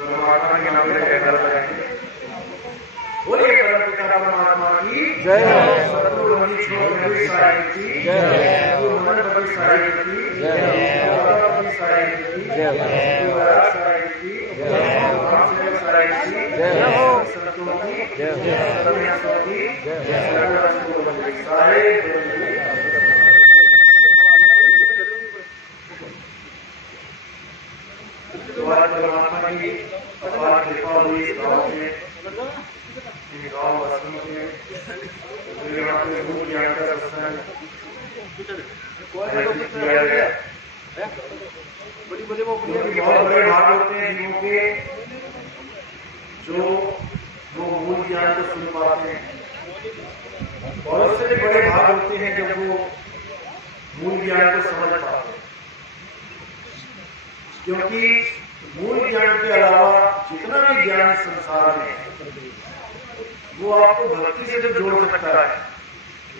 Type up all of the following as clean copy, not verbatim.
परमात्मा के नाम में जयकार लगाएंगे। बोलिए परमपिता परमात्मा की जय। सतगुरु मनीष गोविंद साहिब की जय। गुरु मनन बबी साहिब की जय। बाबा बबी साहिब की जय। गुरुराज साहिब की जय। राम सेवक साहिब की जय। संतों की जय। सन्यासियों की जय। सतगुरु मनीष साहिब परमात्मा की अपार कृपा हुई इस गाँव में, गाँव वासियों के यहाँ पे मूल ज्ञान का सत्संग किया गया। बहुत बड़े भाग होते हैं जीवों के जो वो मूल ज्ञान को सुन पाते हैं, और उससे भी बड़े भाग होते हैं जब वो मूल ज्ञान को समझ पाते हैं। क्योंकि मूल ज्ञान के अलावा जितना भी ज्ञान संसार में है वो आपको भक्ति से तो जोड़ सकता है,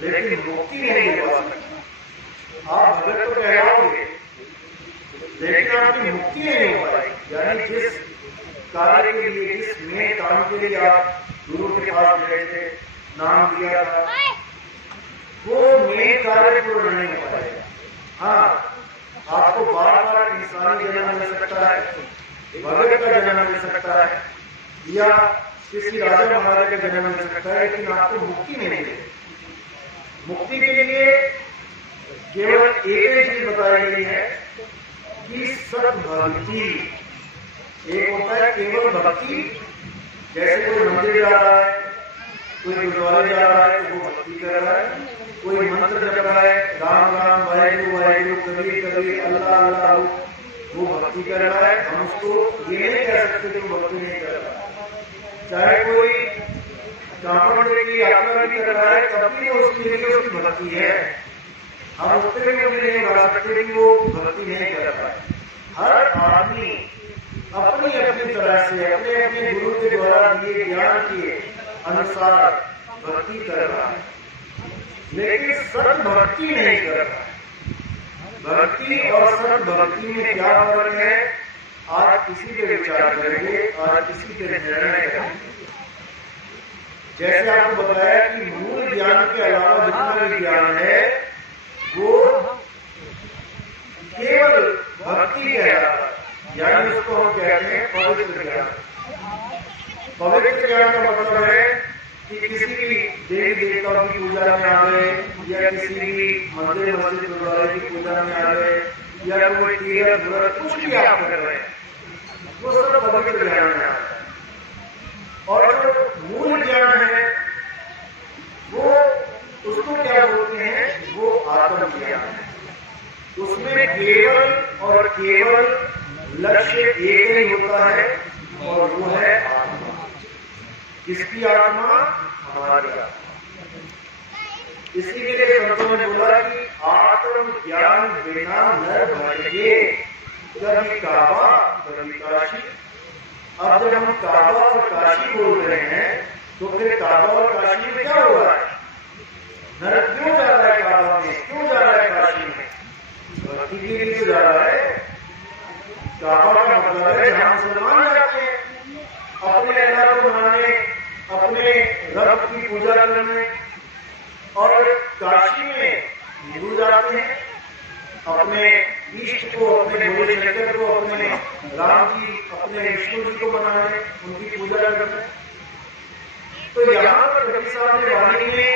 लेकिन मुक्ति नहीं दे पा सकता। आप भगत तो कहलाओगे, लेकिन आपकी मुक्ति नहीं हो पाएगी। यानी जिस कार्य के लिए, जिस मेन काम के लिए आप गुरु के पास गए थे, नाम दिया था, वो मेन कार्य पूर्ण नहीं हो पाएगा। हाँ, आपको बार बार इंसानी जन्म मिल सकता है, भगत का जन्म मिल सकता है, या किसी राजा महाराजा का जन्म मिल सकता है, लेकिन आपको मुक्ति नहीं मिलेगी। मुक्ति के लिए केवल एक ही चीज बताई गई है कि सद्भक्ति। एक होता है केवल भक्ति, जैसे कोई मंदिर जा रहा है, कोई गुरुद्वारे जा रहा है तो वो भक्ति कर रहा है, कोई मंत्र जप रहा है, राम राम वाहेगुरु वाहेगुरु कबीर कबीर अल्लाह अल्लाह, वो भक्ति कर रहा है। हम उसको ये नहीं कह सकते कि वो भक्ति नहीं कर रहा है। चाहे कोई कांवड़ की यात्रा भी कर रहा है तब भी उसके लिए उसकी भक्ति है। हम उसके लिए नहीं बता सकते कि वो भक्ति नहीं कर रहा है। हर आदमी अपनी अपनी तरह से अपने अपने गुरु के द्वारा दिए ज्ञान के अनुसार भक्ति कर रहा है, लेकिन सद्भक्ति नहीं कर रहा है। भक्ति और सद्भक्ति में क्या फर्क है, आज किसी पे विचार करेंगे, आज किसी पे निर्णय करेंगे। जैसे आपको बताया कि मूल ज्ञान के अलावा जितना भी ज्ञान है वो केवल भक्ति कहलाता है, यानी उसको हम कहते हैं पवित्र ज्ञान। पवित्र ज्ञान का मतलब है कि किसी भी देवी देवताओं की पूजा में आ गए, या किसी भी मंदिर मस्जिद गुरुद्वारे की पूजा में आ गए, या कोई तीर्थ व्रत कुछ भी आप कर रहे हैं, वो सब पवित्र ज्ञान में आता है। और जो मूल ज्ञान है वो उसको क्या बोलते हैं, वो आत्म ज्ञान है। उसमें केवल और केवल लक्ष्य एक ही होता है, और वो है आत्मा। किसकी आत्मा? हमारी आत्मा। इसी के लिए संतों ने बोला कि आत्म ज्ञान बिना नर भटके, कभी काबा कभी काशी। अब जब हम काबा और काशी बोल रहे हैं तो फिर काबा और काशी में क्या हो रहा है? नर क्यों जा रहा है काबा में, क्यों जा रहा है काशी में? भक्ति के लिए जा रहा है। काबा का मतलब है जहां मुसलमान जाते हैं अपने अल्लाह को मनाने, अपने रब की पूजा करने, और काशी में हिंदू जाते हैं अपने इष्ट को, अपने भोले शंकर को, अपने राम जी, अपने विष्णु जी को मनाने, उनकी पूजा करने। तो यहाँ पर कबीर साहब ने वाणी में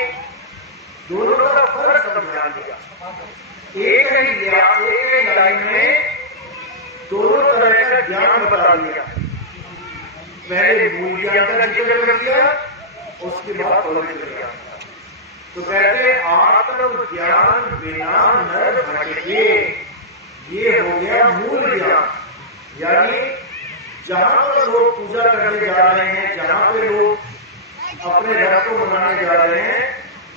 दोनों का फर्क समझा दिया। एक ही लाइन में दोनों तरह का ज्ञान बता दिया। पहले मूल ज्ञान का जिक्र कर दिया, उसके बाद पवित्र ज्ञान। तो कहते आत्म ज्ञान बिना नर भटके, ये हो गया मूल ज्ञान। यानी जहां पर लोग पूजा करने जा रहे हैं, जहां पे लोग अपने रब को मनाने जा रहे हैं,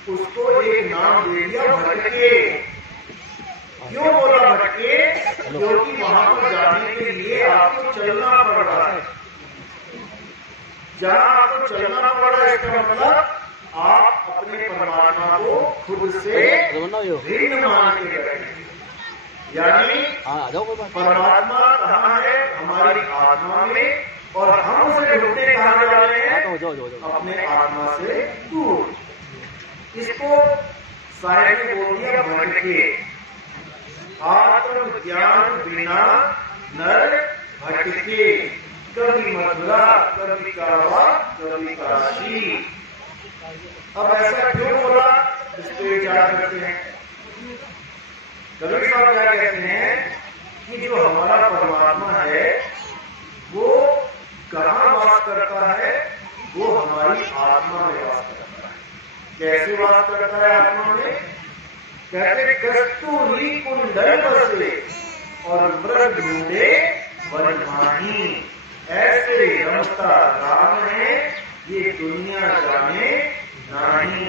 उसको एक नाम दे दिया भटके। क्यों बोला भटके? क्योंकि वहां पर जाने के लिए आपको चलना पड़ रहा है। जहां आपको चलना पड़ रहा है इसका मतलब आप अपने परमात्मा को खुद से भिन्न मान के बैठे। यानी परमात्मा कहाँ है? हमारी आत्मा में, और हम उसे ढूंढने कहाँ जा रहे हैं? अपने आत्मा से दूर। इसको साहिब ने बोल दिया भटके। आत्मज्ञान बिना नर भटके, कभी मथुरा कभी कारवा कभी काशी। अब ऐसा क्यों बोला, इस पर विचार करते हैं। कबीर साहब क्या कहते हैं कि जो हमारा परमात्मा है वो कहाँ वास करता है? वो हमारी आत्मा में वास करता है। कैसे वास करता है आत्मा में? कहते कस्तूरी कुंडल बसे और मृग ढूंढे वन माही, ऐसे रमता राम है ये दुनिया जाने नहीं।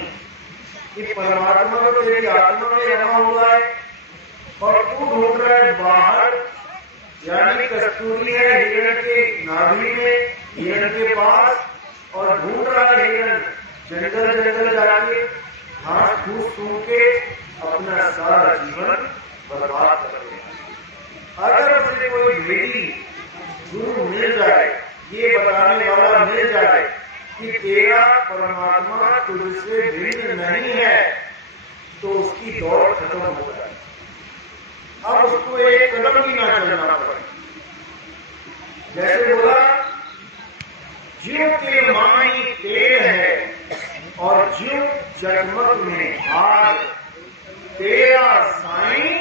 कि परमात्मा तो तेरी आत्मा में रमा हुआ है और तू ढूंढ रहा है बाहर, यानी कस्तूरी है हिरण के नाभि में, हिरण के पास, और ढूंढ रहा है हिरण जंगल जंगल जाके घास फूस सूंघ के अपना सारा जीवन बर्बाद कर देगा। अगर उसे कोई भेदी गुरु मिल जाए, ये बताने वाला मिल जाए कि तेरा परमात्मा तुझसे भिन्न नहीं है, तो उसकी दौड़ खत्म हो जाए। अब उसको एक कदम भी ना चलना पड़े। जैसे बोला जीव के माही तेल है और जीव जगमग में आग, तेरा साईं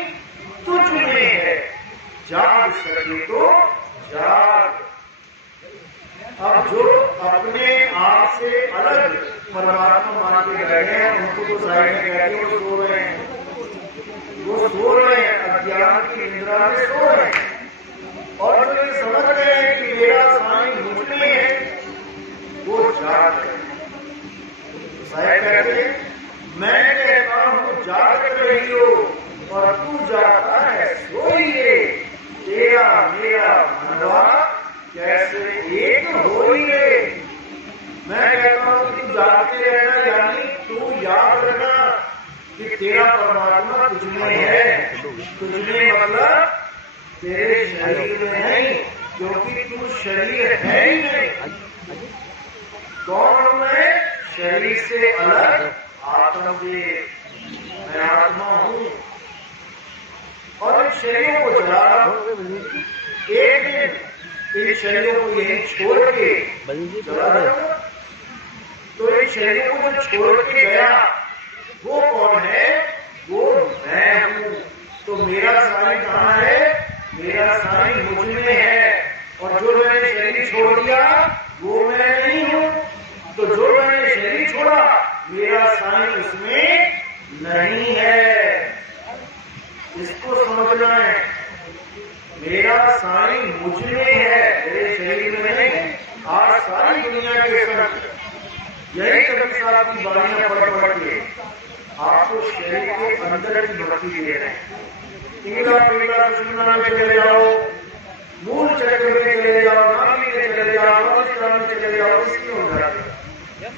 तुझ में है, जाग सके तो जाग। अब जो अपने आप से अलग परमात्मा मान के बैठे हैं, उनको तो साईं ने कहते हैं वो सो रहे हैं, वो सो रहे हैं, अज्ञान की निद्रा में सो रहे हैं। और जो ये समझ रहे हैं कि मेरा साईं मुझ में है, वो जाग रहे हैं। साईं कहते हैं मैं कहता हूँ जाग रही हो और तू जागता है सोइए, तेरा मेरा मनवा कैसे एक होइए। मैं कहता हूँ कि तू जागते रहना, यानी तू याद रखना कि तेरा परमात्मा तुझमें है। तुझमें मतलब तेरे शरीर में नहीं, क्योंकि तू शरीर है ही नहीं। कौन मैं? शरीर से अलग आत्मदेव, मैं आत्मा हूँ। और इन शरीरों को जला एक दिन इन शरीरों को यही छोड़ के चला जाऊंगा। तो इन शरीरों को जो छोड़ के गया वो कौन है? वो मैं हूँ। तो मेरा साईं कहाँ है? मेरा साईं मुझ में है, और जो मैंने शरीर छोड़ दिया वो मैं नहीं हूँ। तो जो मैंने शरीर छोड़ा मेरा साईं उसमें नहीं है। इसको समझना है, मेरा साईं मुझ में है, मेरे शरीर में नहीं। आज सारी दुनिया के संत यही कबीर साहब की वाणियां पढ़ के आपको शरीर के अंदर की भक्ति दे रहे हैं। इंगला पिंगला सुषुम्ना में चले जाओ, मूल चक्र में चले जाओ, नाभि में चले जाओ, मस्तिष्क में चले जाओ, इसकी हो जाती है।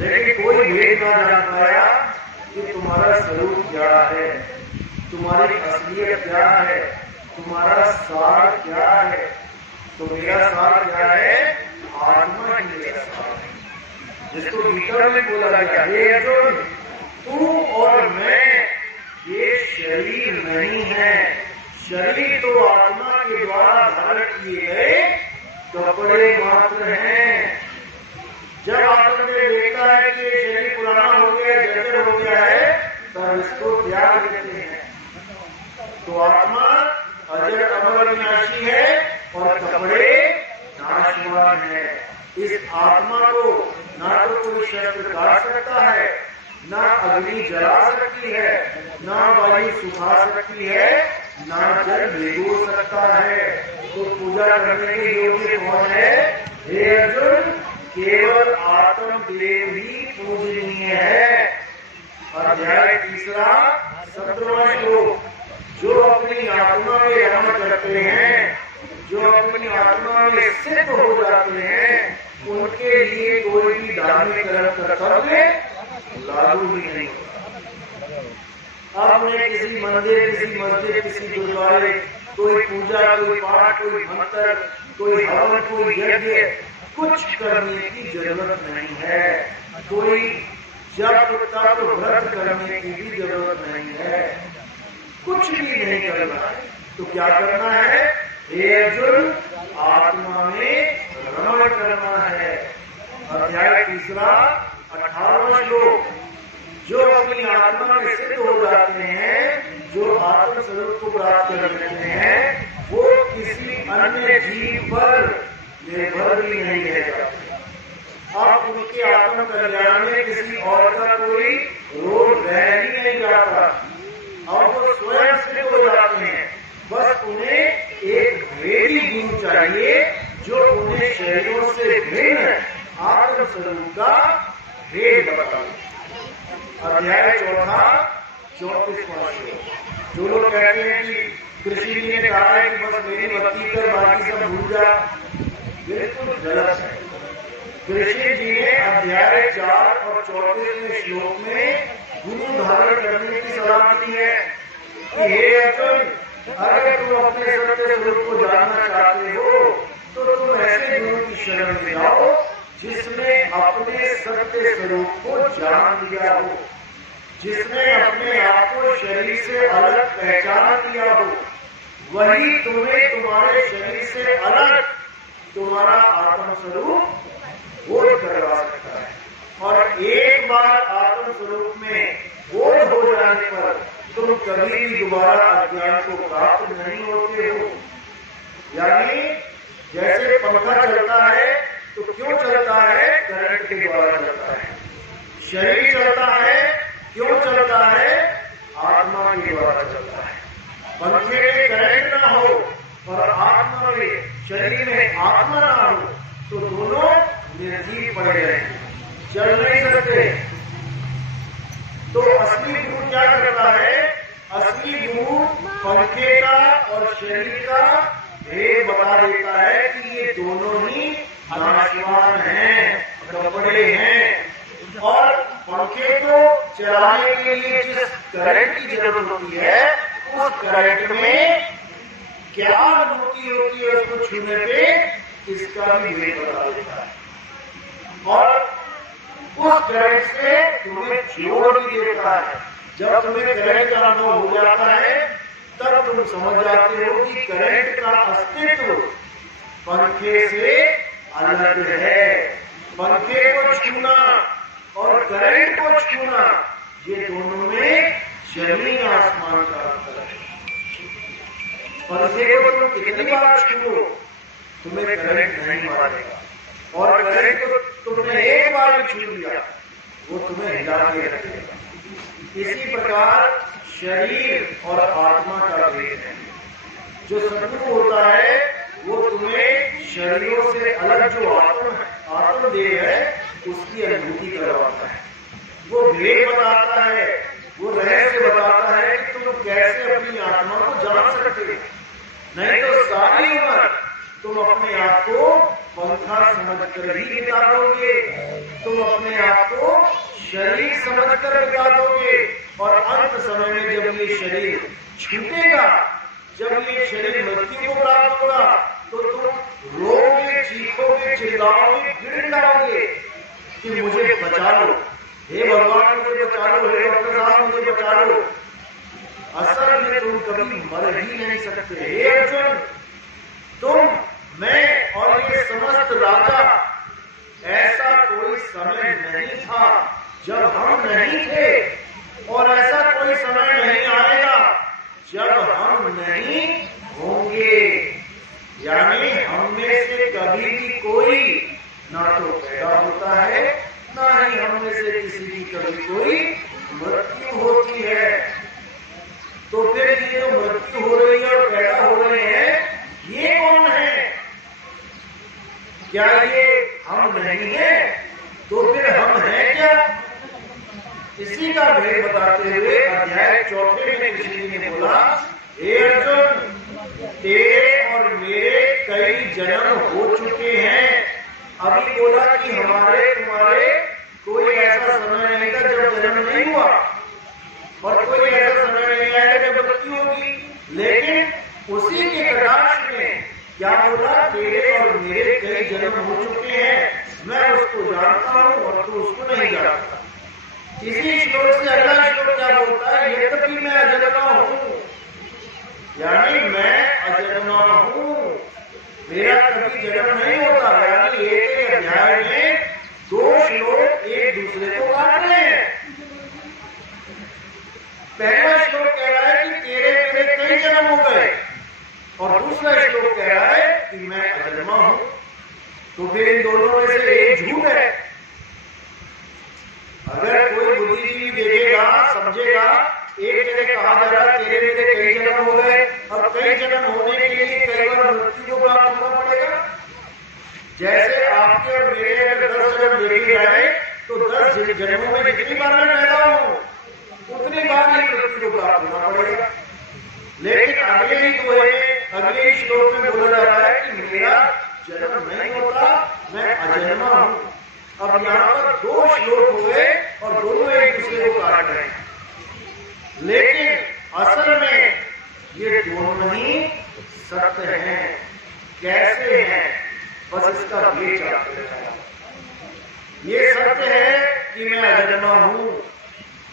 लेकिन कोई भेद ना जान पाया कि तुम्हारा स्वरूप क्या है, तुम्हारी असलियत क्या है, तुम्हारा सार क्या है। तो मेरा सार क्या है? आत्मा ही मेरा सार है, जिसको गीता में बोला गया हे अर्जुन तू और मैं ये शरीर नहीं है। शरीर तो आत्मा के द्वारा धारण किए गए कपड़े मात्र हैं। जब आत्मदेव देखता है कि शरीर पुराना हो गया, जर्जर हो गया है, तब इसको त्याग देते हैं। तो आत्मा अजर अमर विनाशी है और कपड़े नाशवान है। इस आत्मा को ना तो कोई शस्त्र काट सकता है, ना अग्नि जला सकती है, ना वायु सुखा सकती है, ना जल भिगो सकता है। तो पूजा करने के योग्य कौन है? हे अर्जुन, केवल आत्मदेव ही पूजनीय है। अध्याय 3 17वां श्लोक। जो अपनी आत्मा में रमण करते हैं, जो अपनी आत्मा में सिद्ध हो जाते हैं, उनके लिए कोई भी धार्मिक कर्तव्य लागू ही नहीं होता। आपने किसी मंदिर, किसी मस्जिद, किसी गुरुद्वारे कोई पूजा, कोई पाठ, कोई मंत्र, कोई हवन, कोई यज्ञ कुछ करने की जरूरत नहीं है। कोई जप तप व्रत करने की भी जरूरत नहीं है। कुछ भी नहीं करना है। तो क्या करना है? हे अर्जुन, आत्मा में रमण करना है। अध्याय 3 18वां श्लोक। जो अपनी आत्मा में सिद्ध हो जाते हैं, जो आत्म स्वरूप को प्राप्त कर लेते हैं, वो किसी अन्य जीव पर निर्भर भी नहीं रह जाते। आप उनके आत्म कल्याण में किसी और का कोई रोल रह ही नहीं जाता और वो स्वयं सिद्ध हो जाते हैं। बस उन्हें एक भेदी गुरु चाहिए जो उन्हें शरीरों से भिन्न आत्म स्वरूप का भेद बताए। अध्याय 4 34वां श्लोक। जो लोग कहते हैं कि कृष्ण जी ने कहा है कि बस मेरी भक्ति कर बाकी सब भूल जा, बिल्कुल गलत है। कृष्ण जी ने अध्याय 4 और 34वें श्लोक में गुरु धारण करने की सलाह दी है कि हे अर्जुन, अगर तुम अपने सत्य स्वरूप को जानना चाहते हो तो तुम ऐसे गुरु की शरण में जाओ जिसने अपने सत्य स्वरूप को जान लिया हो, जिसने अपने आप को शरीर से अलग पहचान लिया हो। वही तुम्हें तुम्हारे शरीर से अलग तुम्हारा आत्म स्वरूप बोध करवा सकता है। और एक बार आत्म स्वरूप में बोध हो जाने पर तुम कभी भी दोबारा अज्ञान को प्राप्त नहीं होते हो। यानी जैसे पंखा चलता है तो क्यों चलता है? करंट के द्वारा चलता है। शरीर चलता है, क्यों चलता है? आत्मा के द्वारा चलता है। पंखे में करंट ना हो और आत्मा में, शरीर में आत्मा ना हो तो दोनों निर्जीव पड़ गए, चल नहीं सकते। तो असली गुरु क्या करता है? असली गुरु पंखे का और शरीर का भेद बता देता है कि ये दोनों ही नाशवान हैं, कपड़े हैं। और पंखे को चलाने के लिए जिस करंट की जरूरत होती है, उस करंट में क्या अनुभूति होती है उसको छूने पे, इसका भी भेद बता देता है। और उस करंट से तुम्हें जोड़ भी देता है। जब तुम्हें करंट का अनुभव हो जाता है तब तुम समझ जाते हो कि करंट का अस्तित्व पंखे से अलग है। पंखे को छूना और करंट को छूना, ये दोनों में जमीन आसमान का अंतर है। पंखे को तुम कितनी बार छूओ, तुम्हें करंट नहीं मारेगा। और करंट को तुमने एक बार भी छू लिया, वो तुम्हें हिला के रखेगा। इसी प्रकार शरीर और आत्मा का भेद है। जो सद्गुरु होता है वो तुम्हें शरीरों से अलग जो आत्मदेह है उसकी अनुभूति करवाता है। वो भेद बताता है, वो रहस्य बताता है कि तुम कैसे अपनी आत्मा को जान सकते हो। नहीं तो सारी उम्र तुम अपने आप को पंखा समझकर ही बिता दोगे, तुम अपने आप को शरीर समझकर बिता दोगे। और अंत समय में जब ये शरीर छूटेगा, जब ये शरीर मृत्यु को प्राप्त होगा, तो तुम रोगे, चीखोगे, चिल्लाओगे, गिड़गिड़ाओगे कि मुझे बचा लो, हे भगवान मुझे बचा लो, हे डॉक्टर साहब मुझे बचा लो। असल में तुम कभी मर ही नहीं सकते। हे अर्जुन, तुम, मैं और ये समस्त राजा, ऐसा कोई समय नहीं था जब हम नहीं थे, और ऐसा कोई समय नहीं आएगा जब हम नहीं होंगे। यानी हम में से कभी भी कोई ना तो पैदा होता है, ना ही हम में से किसी की कभी कोई मृत्यु होती है। तो फिर ये जो मृत्यु हो रही है और पैदा हो रहे हैं, ये कौन है? क्या ये हम नहीं है? तो फिर हम हैं क्या? इसी का भेद बताते हुए अध्याय 4 में कृष्ण जी ने बोला, हे अर्जुन, तेरे और मेरे कई जन्म हो चुके हैं। अभी बोला कि हमारे तुम्हारे कोई ऐसा समय नहीं था जब जन्म नहीं हुआ, और कोई ऐसा उसी के कटाक्ष में क्या बोला, तेरे और मेरे कई जन्म हो चुके हैं, मैं उसको जानता हूं और तू उसको नहीं जानता। इसी श्लोक से अगला श्लोक क्या बोलता है, यद्यपि मैं अजन्मा हूं, यानी मैं अजन्मा हूं, मेरा कभी जन्म नहीं होता। यानी एक अध्याय में दो श्लोक एक दूसरे को काट रहे हैं। पहला श्लोक कह रहा है कि तेरे मेरे कई जन्म हो गए, और दूसरा श्लोक कह रहा है कि मैं अजन्मा हूं। तो फिर इन दोनों में से एक झूठ है। अगर कोई बुद्धिजीवी देखेगा, समझेगा, एक जगह कहा जा रहा है तेरे मेरे कई जन्म हो गए, और कई जन्म होने के लिए कई बार मृत्यु को प्राप्त होना पड़ेगा। जैसे आपके और मेरे अगर 10 जन्म देखे जाए तो 10 जन्मों में जितनी बार मैं पैदा हूं उतनी बार ही मृत्यु को प्राप्त होना पड़ेगा। लेकिन अगले ही दोहे अगले ही श्लोक में बोला जा रहा है कि मेरा जन्म नहीं होता, मैं अजन्मा हूं। अब यहाँ पर दो श्लोक हो गए और दोनों एक दूसरे को काट रहे हैं। लेकिन असल में ये दोनों ही सत्य हैं। कैसे हैं, बस इसका भेद जानते हैं। ये सत्य है कि मैं अजन्मा हूं,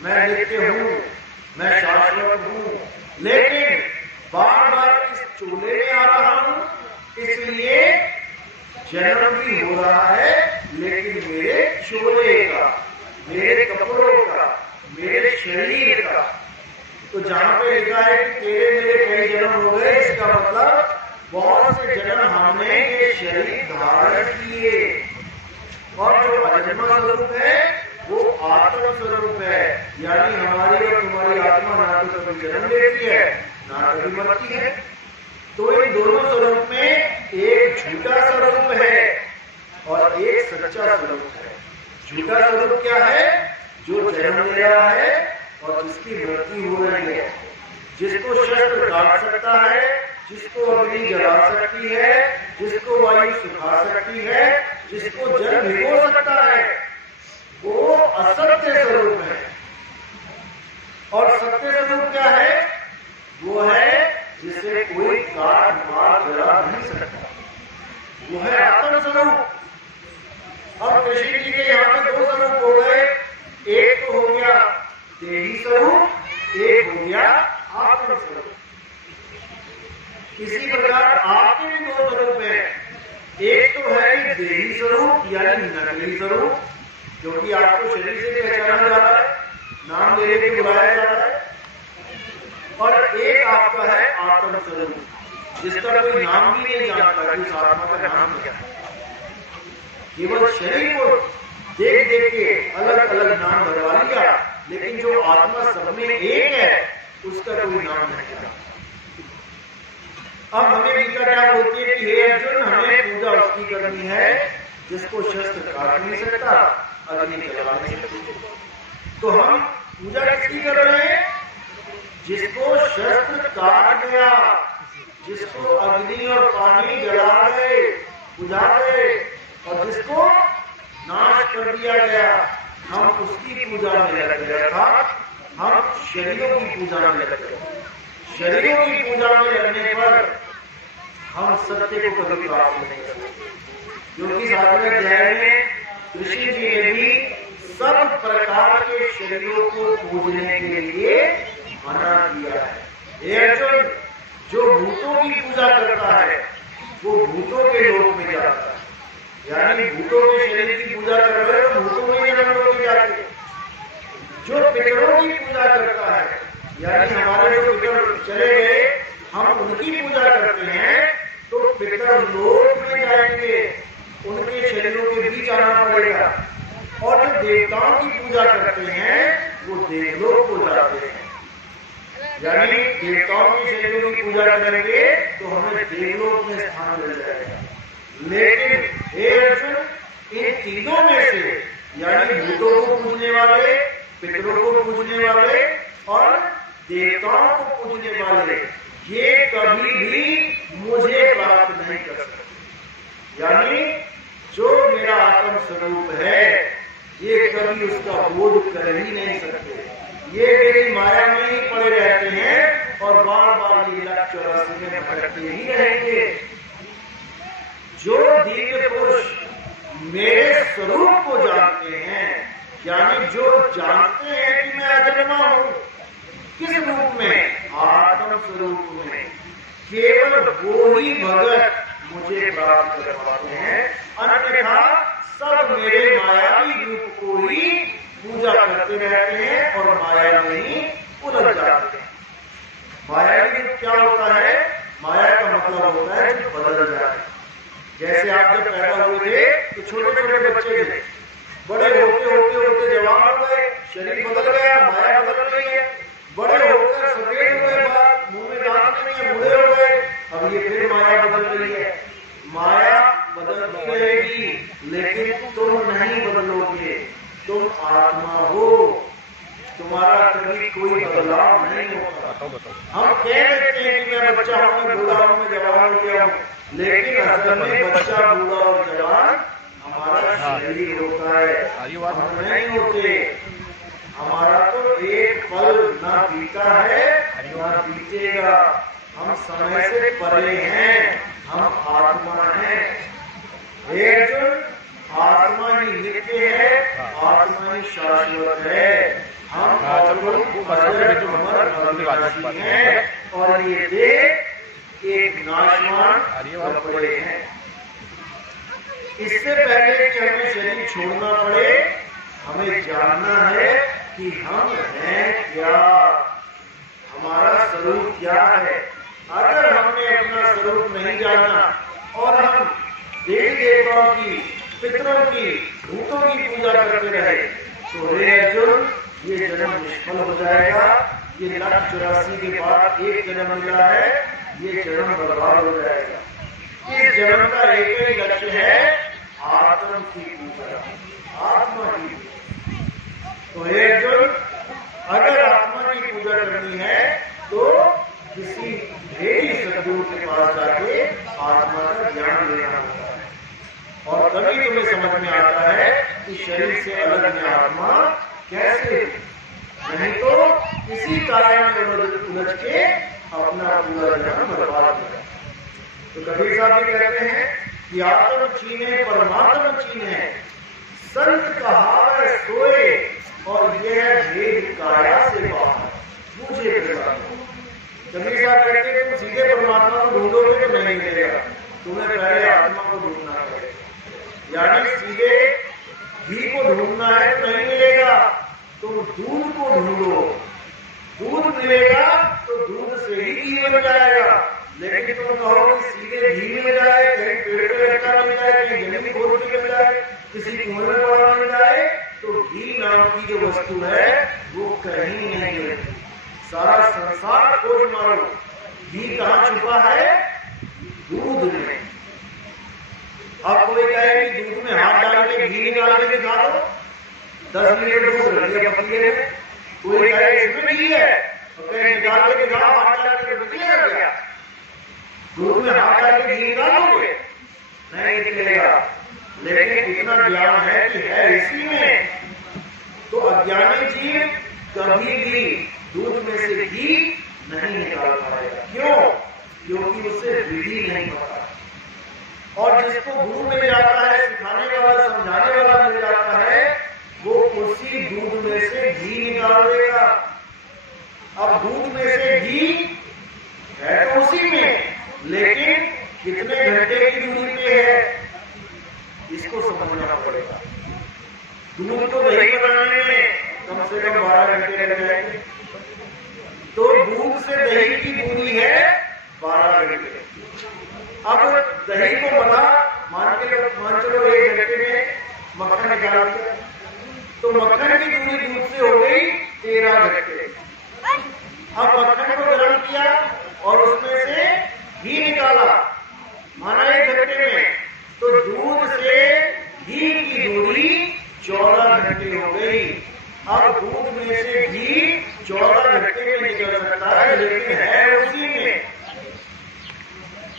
मैं नित्य हूं, मैं शाश्वत हूं, लेकिन बार बार इस चूल्हे में आ रहा हूं, इसलिए जन्म भी हो रहा है, लेकिन मेरे चोले का, मेरे कपड़ों का, मेरे शरीर का। तो जहां पे लिखा है कि तेरे मेरे कई जन्म हो गए, इसका मतलब बहुत से जन्म हमने ये शरीर धारण किए। और जो अजन्मा स्वरूप है वो आत्म स्वरूप है, यानी हमारी और तुम्हारी आत्मा ना तो कभी जन्म लेती है ना कभी मरती है। तो इन दोनों स्वरूप में एक झूठा स्वरूप है और एक सच्चा स्वरूप है। झूठा स्वरूप क्या है, जो जन्म ले रहा है और जिसकी मृत्यु हो रही है, जिसको शस्त्र काट सकता है, जिसको अग्नि जला सकती है, जिसको वायु सुखा सकती है, जिसको जल भिगो सकता है, वो असत्य स्वरूप है। और सत्य स्वरूप क्या है, वो है जिसे कोई काट मार जला नहीं सकता, वो है आत्म स्वरूप। अब कृष्ण जी के यहाँ पे दो स्वरूप हो गए, एक तो हो गया देही स्वरूप, एक हो गया आत्म स्वरूप। इसी प्रकार आपके भी दो स्वरूप है, एक तो है देही स्वरूप यानी नकली स्वरूप, जो कि आपको शरीर से पहचाना जा रहा है, नाम ले लेके बुलाया जा रहा है, और एक आपका है आत्म स्वरूप, जिसका कोई नाम भी नहीं जानता कि उस आत्मा का नाम क्या है। केवल शरीर को देख देख के अलग अलग नाम भरवा लिया, लेकिन जो आत्मा सब में एक है उसका कोई नाम नहीं है। अब हमें गीता क्या बोलती है कि हे अर्जुन, हमें पूजा उसकी करनी है जिसको शस्त्र काट नहीं सकता, अग्नि जला नहीं सकती। तो हम पूजा किसकी कर रहे हैं, जिसको शस्त्र काट गया, जिसको अग्नि और पानी जला गए, बुझा गए, और जिसको नाश कर दिया गया, हम उसकी पूजा में लग गए। अर्थात हम शरीरों की पूजा में लग गए। शरीरों की पूजा में लगने पर हम सत्य को कभी प्राप्त नहीं कर सकते, क्योंकि 7वें अध्याय में कृष्ण जी ने भी सब प्रकार के शरीरों को पूजने के लिए मना किया है। हे अर्जुन, जो भूतों की पूजा करता है वो भूतों के लोक में जाता है, यानी भूतों के शरीर की पूजा कर रहे हो भूतों में जन्म लोग में जाते। जो पितरों की पूजा करता है, यानी हमारे जो पितर चले गए, हम उनकी पूजा करते हैं, तो पितर लोक में जाएंगे, उनके शरीरों के बीच आना पड़ेगा। और जो देवताओं की पूजा करते हैं वो देवलोक को जाते हैं, यानी देवताओं के शरीरों की पूजा करेंगे तो हमें देवलोक में स्थान मिल जाएगा। लेकिन हे अर्जुन, इन तीनों में से यानी भूतों को पूजने वाले, पितरों को पूजने वाले और देवताओं को पूजने वाले, ये कभी भी मुझे प्राप्त नहीं कर सकते। यानी जो मेरा आत्म स्वरूप है ये कभी उसका बोध कर ही नहीं सकते। ये मेरी माया में ही पड़े रहते हैं और बार बार ये लक्ष्य 84 में भटकते ही रहेंगे। जो दिव्य पुरुष मेरे स्वरूप को जानते हैं, यानी जो जानते हैं कि मैं अजन्मा हूं, किस रूप में? आत्म स्वरूप में, केवल वो ही भगत मुझे प्राप्त कर पाते हैं। अन्यथा सब मेरे मायावी रूप को ही पूजा करते रहते हैं और माया में ही उलझ जाते हैं। मायावी रूप क्या होता है? माया का मतलब होता है जो बदल जाए। जैसे आप जब पैदा हुए थे तो छोटे छोटे बच्चे थे, बड़े होते होते होते जवान हो गए, शरीर बदल गया, माया बदल रही है। बड़े होकर सफेद हुए, बाद मुंह में दांत नहीं है, बूढ़े हो गए, अब ये फिर माया बदल रही है। माया बदलती रहेगी, लेकिन तुम नहीं बदलोगे। तुम आत्मा हो, तुम्हारा कभी कोई बदलाव नहीं होगा। हम कह देते हैं कि मैं बच्चा हूं, मैं बूढ़ा हूं, मैं जवान हो गया हूं, लेकिन असल में बच्चा, बूढ़ा और जवान हमारा शरीर होता है, हम नहीं होते। हमारा तो एक पल ना बीता है ना बीतेगा। हम समय से परे हैं, हम आत्मा हैं। हे अर्जुन, आत्मा ही नित्य है, आत्मा ही शाश्वत है। हम अविनाशी हैं और ये देह एक नाशवान कपड़े हैं। इससे पहले कि हमें शरीर छोड़ना पड़े, हमें जानना है कि हम हैं क्या, हमारा स्वरूप क्या है। अगर हमने अपना स्वरूप नहीं जाना और हम देवी देवताओं की, पितरों की, भूतों की पूजा करते रहे, तो हे अर्जुन, ये जन्म निष्फल हो जाएगा। ये लक्ष्य 84 के बाद एक जन्म मिला है, ये जन्म बर्बाद हो जाएगा। इस जन्म का एक ही लक्ष्य है, आत्म की पूजा, आत्मा की। तो हे अर्जुन, अगर आत्मा की पूजा करनी है तो किसी ढेरी सद्गुरु के पास जाके आत्मा का ज्ञान लेना होता है, और तभी तुम्हें समझ में आता है कि शरीर से अलग में आत्मा कैसे। नहीं तो इसी कारण में उलझ के अपना पूरा जन्म बर्बाद कर। तो कबीर साहब भी कहते हैं कि आत्म चीने परमात्म चीने, संत कहा सोए और यह भेद काया से बाहर मुझे प्रदान। कबीर साहब कहते हैं तुम सीधे परमात्मा को ढूंढोगे तो नहीं मिलेगा, तुम्हें पहले आत्मा को ढूंढना पड़ेगा। यानी सीधे घी को ढूंढना है तो नहीं मिलेगा, तुम दूध को ढूंढो, दूध मिलेगा तो दूध से ही घी बन जाएगा। लेकिन तुम कहो कि सीधे घी मिल जाए, कहीं पेड़ पे लटका मिल जाए, कहीं जमीन खोद के मिल जाए, किसी कुएं में पड़ा मिल जाए, तो घी नाम की जो वस्तु है वो कहीं नहीं मिलती। सारा संसार खोज मारो, घी कहाँ छुपा है? दूध में। अब कोई कहे कि दूध में हाथ डाल के घी निकाल के दिखा दो, 10 मिनट दूध रख दिया पतीले में। कोई कहे इसमें घी है, तो कहे निकाल के दिखाओ, हाथ डाल के पतीले रख दिया। दूध में हाथ डाल के घी निकालोगे? नहीं निकलेगा। लेकिन इतना ज्ञान है कि है इसी में। तो अज्ञानी जीव कभी भी दूध में से घी नहीं निकाल पाएगा। क्यों? क्योंकि उसे विधि नहीं पता। और जिसको गुरु मिल जाता है, सिखाने वाला, समझाने वाला मिल जाता है, वो उसी दूध में से घी निकाल देगा। अब दूध में से घी है तो उसी में, लेकिन कितने घंटे की दूरी पे है इसको समझना पड़ेगा। दूध को दही बनाने में कम से कम 12 घंटे लग जाएंगे, तो दूध से दही की दूरी है 12 घंटे। अब दही को बना मान चलो 1 घंटे में मक्खन निकाल दिया, तो मक्खन की दूरी दूध से हो गई 13 घंटे। अब मक्खन को गर्म किया और उसमें से घी निकाला, माना 1 घंटे में, तो दूध से घी की दूरी 14 घंटे हो गई। अब दूध में से घी 14 घंटे में निकल सकता है, लेकिन है उसी में।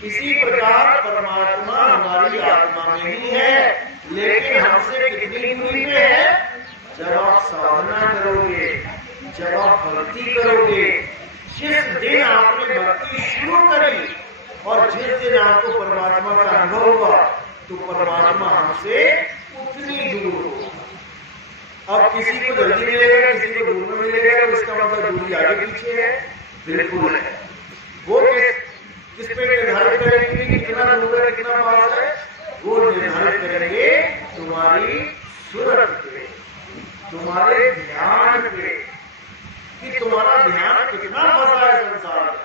इसी प्रकार परमात्मा हमारी आत्मा में ही है, लेकिन हमसे कितनी दूरी पे है? जब आप साधना करोगे, जब आप भक्ति करोगे, जिस दिन आपने भक्ति शुरू करी और जिस दिन आपको परमात्मा का अनुभव हुआ तो परमात्मा हमसे उतनी दूर हो। अब किसी को जल्दी मिलेगा, किसी को दूर में मिलेगा, तो इसका मतलब दूरी आगे पीछे है, बिल्कुल है। वो किस पे निर्धारित करेंगे कि कितना दूर है कितना पास है? वो निर्धारित करेंगे तुम्हारी सूरत पे, तुम्हारे ध्यान पे, कि तुम्हारा ध्यान कितना फंसा है संसार में।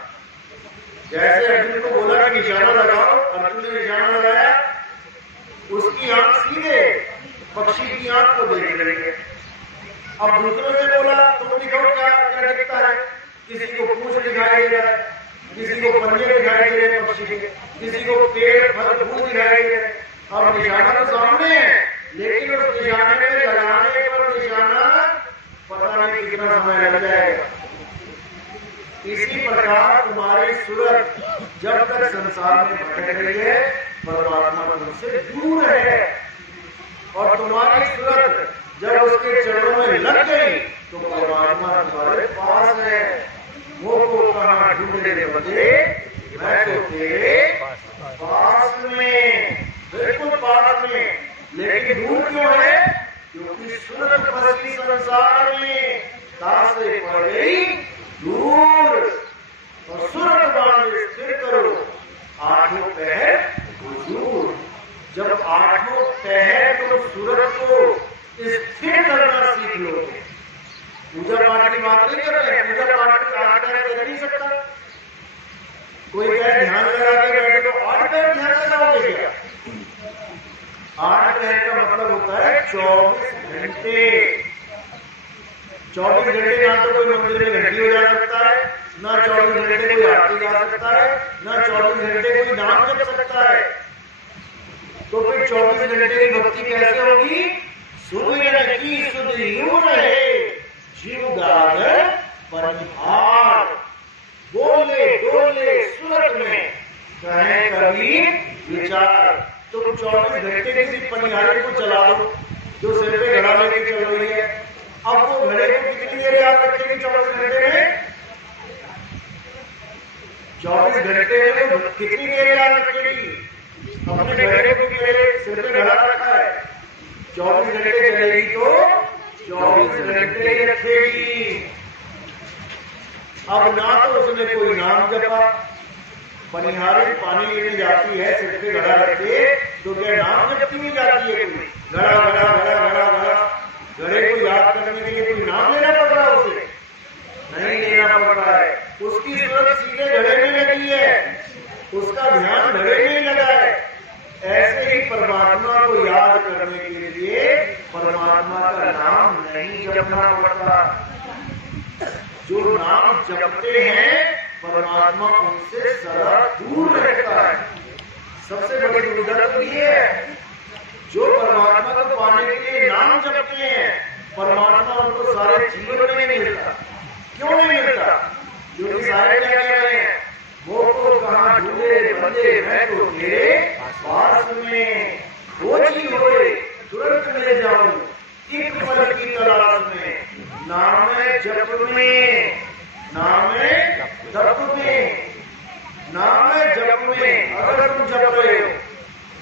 जैसे अर्जुन को बोला कि निशाना लगाओ, अर्जुन ने निशाना लगाया, उसकी आंख सीधे पक्षी की आंख को देख रही है। अब दूसरों से बोला तुम दिखाओ क्या क्या दिखता है, किसी को पूंछ दिखाई दे रहा है, किसी को पंजे दिखाई दे रहे हैं पक्षी के, किसी को पेड़ फल फूल दिखाई दे रहे हैं। अब निशाना तो सामने है, लेकिन उस निशाने में लगाने पर निशाना पता नहीं कितना समय लग जाएगा। इसी प्रकार तुम्हारी सूरत जब तक संसार में भटक रही है परमात्मा तुमसे दूर है, और तुम्हारी सूरत जब उसके चरणों में लग गई तो परमात्मा तुम्हारे पास है। वो को कहाँ ढूंढे बंदे, मैं तो तेरे पास में, बिल्कुल पास में। लेकिन दूर क्यों है? क्योंकि सूरत फंसी संसार में, तासे पड़ गई दूर। और सूरत बांधे स्थिर करो, आठों पहर हुजूर। जब आठों पहर तुम सूरत को स्थिर करना सीख लोगे, पूजा पाठ की बात नहीं कर रहे हैं, पूजा पाठ में 8 पैर कर नहीं सकता। कोई कहे ध्यान लगा के बैठे तो 8 पैर ध्यान लगाओगे क्या? 8 पैर का मतलब होता है 24 घंटे। 24 घंटे ना तो कोई मंदिर में घंटी हो जा सकता है, ना 24 घंटे कोई आरती गा सकता है, ना 24 घंटे कोई नाम जप सकता है। तो फिर 24 घंटे की भक्ति कैसे होगी? सूर्य की सुध यूं रहे, जीव गागर परिहार, बोले डोले सूरत में, कहे कभी विचार। तुम 24 घंटे किसी पनिहारी को चला दो जो सिर पे घड़ा लेके चल रही है, अब वो घड़े को कितनी देर याद रखेगी? 24 घंटे में 24 घंटे में वो कितनी देर याद रखेगी? अपने घड़े को सिर पे घड़ा रखा है, 24 घंटे चलेगी तो 24 घंटे रखेगी। अब ना तो उसने कोई नाम जपा, पनिहारी पानी लेने जाती है सिर पे घड़ा रखे तो क्या नाम जपती नहीं जाती है? कोई घड़ा घड़ा घड़ा घड़ा घड़ा, घड़े को याद करने के लिए कोई नाम लेना पड़ रहा है उसे? नहीं लेना पड़ रहा है। उसकी सूरत सीधे घड़े में लगी है, उसका ध्यान घड़े में लगा है। ऐसे ही परमात्मा को याद करने के लिए परमात्मा का नाम नहीं जपना पड़ता। जो नाम जपते हैं परमात्मा उनसे सदा दूर रहता है। सबसे बड़ी दुविधा तो ये है, जो परमात्मा को पाने के लिए नाम जपते हैं परमात्मा उनको सारे जीवन में नहीं मिलता। क्यों नहीं मिलता? क्योंकि सारे क्या कह रहे हैं? वो तो कहाँ ढूंढे बंदे, मैं तो तेरे पास में, खोजी होए तुरंत मिल जाऊं, एक पल की तलाश में, नाम जप में, नाम जप में, नाम जप में। अगर तुम जप रहे हो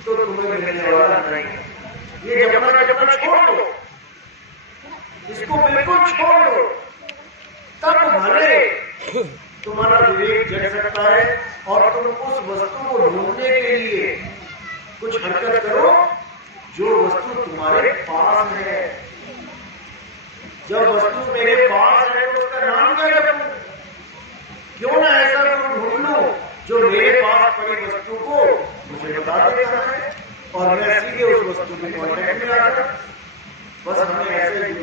तो तुम्हें मिलने वाला नहीं। ये जपना जपना छोड़ दो, इसको बिल्कुल छोड़ दो, तब भले तुम्हारा विवेक जग सकता है और तुम उस वस्तु को ढूंढने के लिए कुछ हरकत करो जो वस्तु तुम्हारे पास है। जब वस्तु मेरे पास है तो उसका नाम क्या रखूं? क्यों ना ऐसा ढूंढ लूं जो मेरे पास पड़ी वस्तु को मुझे बता देता है और मैं सीधे उस वस्तु के कॉन्टेक्ट में आ जाऊं। बस हमें ऐसे ही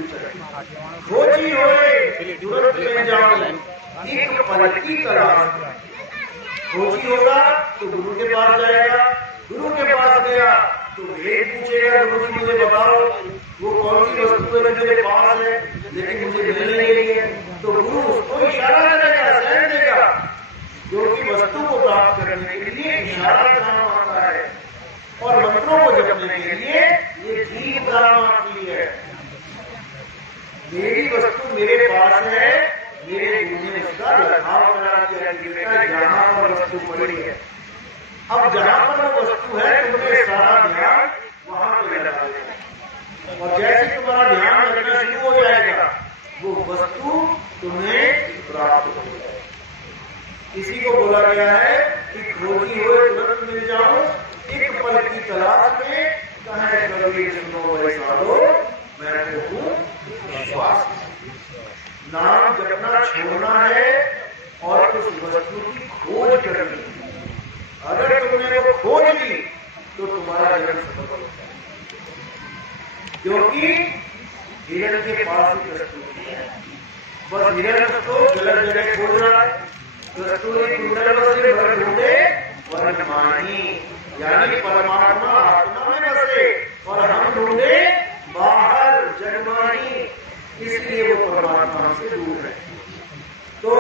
खोजी होए तुरंत मिल जाओ, एक पल की तलाश। खोजी होगा तो गुरु के पास जाएगा, गुरु के पास गया तो ये पूछेगा गुरु जी मुझे बताओ वो कौन सी वस्तु है मेरे पास है लेकिन मुझे मिल नहीं रही है। तो गुरु उसको इशारा करेगा, सहन देगा, क्योंकि वस्तु को प्राप्त करने के लिए इशारा काम आता है और मंत्रों को जपने के लिए ये जीव काम आती है। मेरी वस्तु मेरे पास है, मेरे गुरु ने उसका लगाव करा दिया कि बेटा जहां पर वस्तु पड़ी है, अब जहां पर वो वस्तु है तुमने सारा ध्यान वहां पे लगा देना, और जैसे तुम्हारा ध्यान लगना शुरू हो जाएगा वो वस्तु तुम्हें प्राप्त हो जाएगी। इसी को बोला गया है कि खोजी हुए तुरंत मिल जाओ, एक पल की तलाश में कहे कभी सुनो वैसालो मैं तो हूँ विश्वास। नाम जपना छोड़ना है और उस वस्तु की खोज करनी है। अगर तुमने वो खोज ली तो तुम्हारा जन्म सफल हो जाए, क्योंकि हिरण के पास ही कस्तूरी है। बस हिरण को गलत जगह खोज रहा है। कस्तूरी कुंडल से भर ढूंढे वन माही, यानी परमात्मा आत्मा में बसे और हम ढूंढे बाहर जगमानी, इसलिए वो परमात्मा से दूर है। तो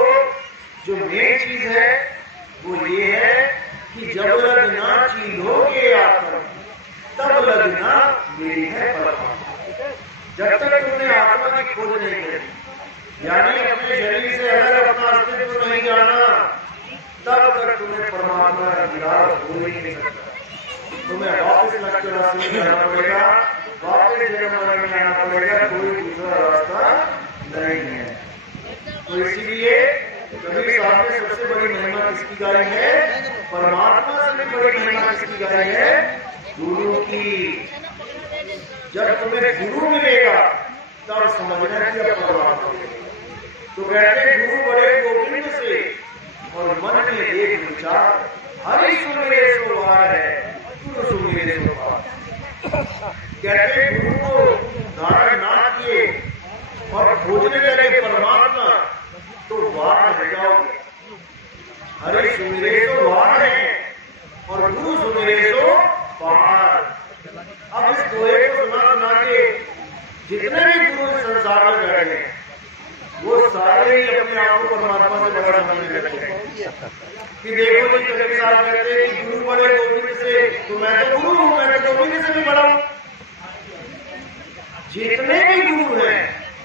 जो मेन चीज है वो ये है कि जब लगना चीजोगे आत्मा तब लगना मेरी है परमात्मा। जब तक तुमने आत्मा की खोज नहीं करी, यानी अपने शरीर से अलग अपना अस्तित्व नहीं जाना, तब तक तुम्हें परमात्मा का दीदार हो ही नहीं सकता। तुम्हें वापस लक्ष्य में जाना पड़ेगा, वापस जन्म में आना पड़ेगा, कोई दूसरा रास्ता नहीं है। तो इसीलिए कबीर साहब ने सबसे बड़ी महिमा किसकी गाई है? परमात्मा से भी बड़ी महिमा किसकी गाई है? गुरु की। जब तुम्हें गुरु मिलेगा तब समझना कि अब परमात्मा मिलेगा। तो कहते गुरु बड़े गोविंद से और मन में एक विचार, हरि सुन मेरे सो वार है, गुरु सुन मेरे सो वार। कहते गुरु को धारण ना किए और खोजने लगे परमात्मा तो वार रह जाओगे। हरि सुमिरे तो वार है और गुरु सुमिरे तो पार। अब इस दोहे को सुना के जितने भी गुरु संसार में बैठे हैं वो सारे ही अपने आप को परमात्मा से बड़ा समझने लगे कि देखो जी कबीर साहब कहते हैं कि गुरु बड़े गोविंद से, तो मैं तो गुरु हूं, मैं तो गोविंद से भी बड़ा हूं। जितने भी गुरु हैं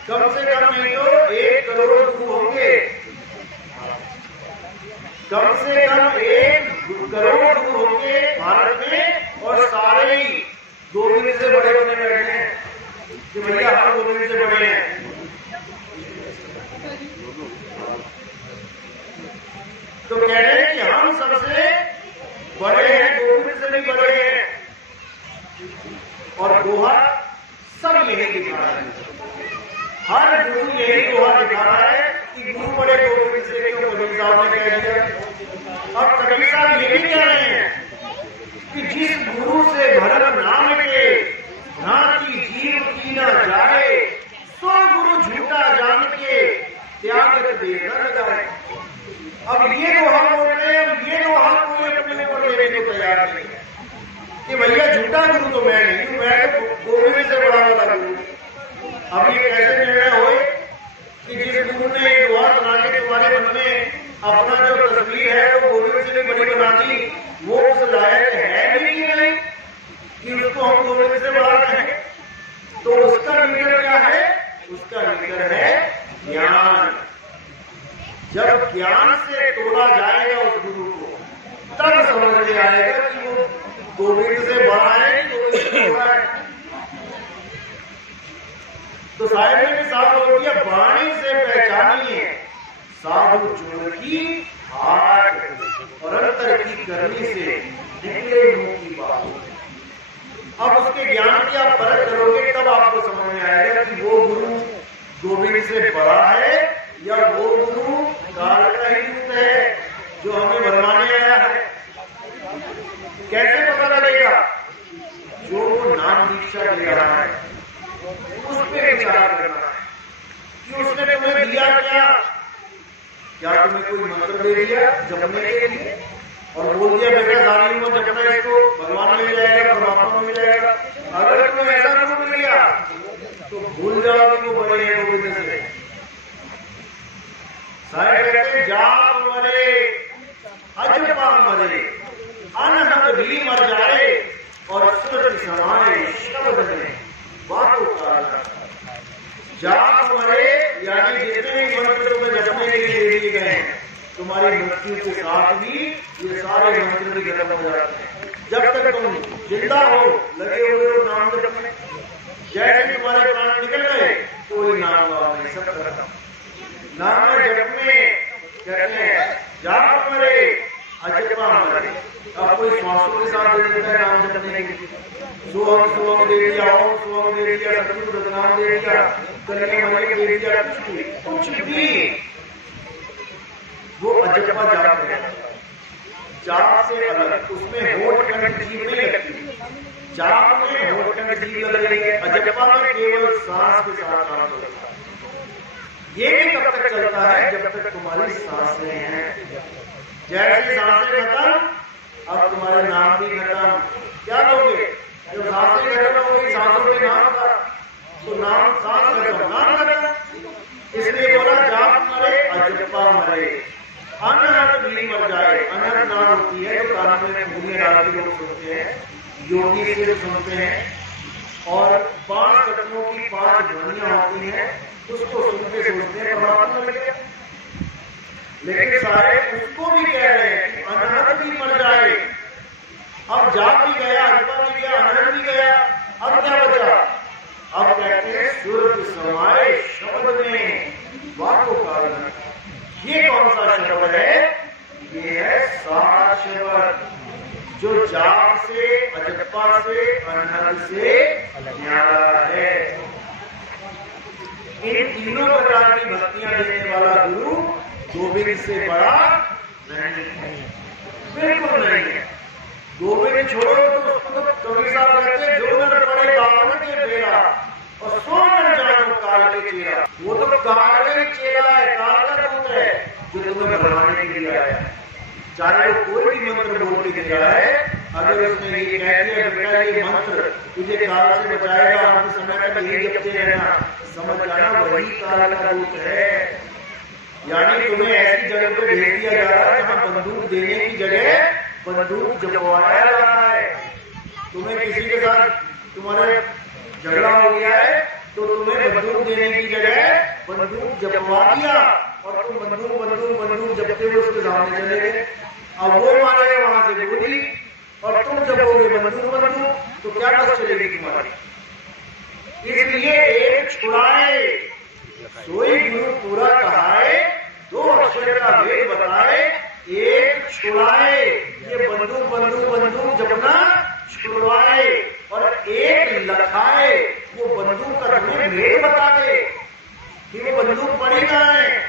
कम से कम नहीं तो 1 करोड़ गुरु होंगे, कम से कम 1 करोड़ गुरु होंगे भारत में, और सारे ही गोविंद से बड़े होने बैठे हैं कि भैया हम गोविंद से बड़े हैं। तो कह रहे हैं कि हम सबसे बड़े हैं, गोविंद से भी बड़े हैं, और दोहा सब यही दिखा रहा है। हर गुरु यही दोहा दिखा रहा है कि गुरु बड़े गोविंद से क्यों कबीर साहब ने कह दिया। और कबीर साहब ये भी कह रहे हैं कि जिस गुरु से भरम नाम के नाती जीव की न जाए, सो गुरु झूठा जान के त्याग देना लगाए। अब ये दोहा बोल रहे हैं, अब ये दोहा कोई अपने ऊपर लेने को तैयार नहीं है कि भैया झूठा गुरु तो मैं नहीं हूं, मैं तो गोविंद से बड़ा वाला गुरु। अब ये कैसे निर्णय हो कि जिस गुरु ने ये दोहा सुना के तुम्हारे मन में अपना जो तस्वीर है वो गोविंद से भी बड़ी बना दी, वो उस लायक है भी कि नहीं कि उसको हम गोविंद से बड़ा कहें? तो उसका मीटर क्या है? उसका मीटर है ज्ञान। जब ज्ञान से तोड़ा जाएगा उस गुरु को, तब समझ में आएगा कि वो गोविंद से बड़ा है कि गोविंद से बड़ा है। तो साहेब ने भी साफ बोल दिया, वाणी से पहचानिए साधु चोर की हार, और अंतर की करनी से निकले मुंह की बात। अब उसके ज्ञान की आप परख करोगे तब आपको समझ में आएगा कि वो गुरु गोविंद से बड़ा है या वो गुरु काल का ही रूप है जो हमें भरमाने आया है। कैसे पता लगेगा? जो वो नाम दीक्षा दे रहा है उस पर विचार करना है कि उसने तुम्हें दिया क्या तुम्हें कोई मंत्र दे दिया जपने के लिए और बोल दिया बेटा सारी उम्र जपना इसको, भगवान मिल जाएगा, परमात्मा मिल जाएगा। अगर तुम्हें ऐसा गुरु मिल गया तो भूल जाओ कि वो बड़े हैं गोविंद से। सारे कहते जाप मरे अजपा मरे, अनहद भी मर जाए और सूरज समाए शब्द में बातों का। जाप मरे यानी जितने भी मंत्र तुम्हें जपने तुम्हारी मृत्यु के साथ ही ये सारे मंत्र भी खत्म हो जाते हैं। जब तक तुम जिंदा हो, लगे हुए हो नाम जप में, जैसे तुम्हारे प्राण निकल गए कोई नाम वाम नहीं, सब खत्म। नाम जप में कहते हैं जाप मरे अजपा मरे। अब कोई श्वासों के साथ दे देता है नाम जपने के लिए, सुवम सुवम दे दिया, ओम सुवम दे दिया, सतगुरु सतनाम दे दिया, कलिया मलिक दे दिया, कुछ भी वो अजपा जाप है। जाप से अलग, उसमें होठ कंठ जीभ नहीं लगती, जाप में होठ कंठ जीभ लग रही है, अजपा में केवल सांस के साथ काम चलता है। ये भी तब तक चलता है जब तक तुम्हारी सांसें हैं। जैसे सांसें खत्म, अब तुम्हारे नाम भी खत्म। क्या लोगे? जब सांसें खत्म हो गई, सांसों में नाम था, तो नाम सांस खत्म, नाम खत्म। इसलिए बोला जाप मरे अजपा मरे, अनहद भी मर जाए। अनहद नाम होती है जो कान में मुंह डाल के लोग सुनते हैं, योगी से सुनते हैं, और 5 तत्वों की 5 ध्वनियां होती हैं, उसको सुनते सोचते हैं परमात्मा मिल गया। लेकिन सारे उसको भी कह रहे हैं कि अनहद भी मर जाए। अब जाप भी गया, अजपा भी गया, अनहद भी गया, अब क्या बचा? अब कहते हैं सुरत समाये शब्द में वाको कारण। ये कौन सा शब्द है? ये है सार शब्द, जो जाप से, अजपा से, अनहद से न्यारा है। इन तीनों प्रकार की भक्तियां देने वाला गुरु गोविंद से बड़ा नहीं है, बिल्कुल नहीं है। गोविंद छोड़ो तो उसको कवि साहब कहते हैं जो नर पड़े काल के बेरा और सो नर जानो काल के चेहरा। वो तो काल का ही चेहरा है, काल का दूत है जो तुम्हें भरवाने के लिए आया। चाहे वो कोई भी मंत्र बोल के दे रहा है, अगर उसने ये कह दिया बेटा ये मंत्र तुझे काल से बचाएगा, हम समय तक यही जपते रहना, समझ जाना वही काल का दूत है। यानी तुम्हें ऐसी जगह पे भेज दिया जा रहा है जहां बंदूक देने की जगह बंदूक जपवाया जा रहा है। तुम्हें किसी के साथ तुम्हारे झगड़ा हो गया है तो तुम्हें बंदूक देने की जगह बंदूक जपवा दिया, और तुम बंदूक बंदूक बंदूक जपते हुए उसके सामने चले गए। अब वो मारेगा वहां से गोली और तुम जपोगे बंदूक बंदूक, तो क्या बस चलेगी तुम्हारी? इसलिए एक छुड़ाए सोई गुरु पूरा कहाए, 2 अक्षर का वेद बताए, एक छुड़ाए। ये बंदूक बंदूक बंदूक जपना छुड़वाए, और एक लखाए, वो बंदूक का तुम्हें भेद बता दे कि वो बंदूक पड़ी कहां है।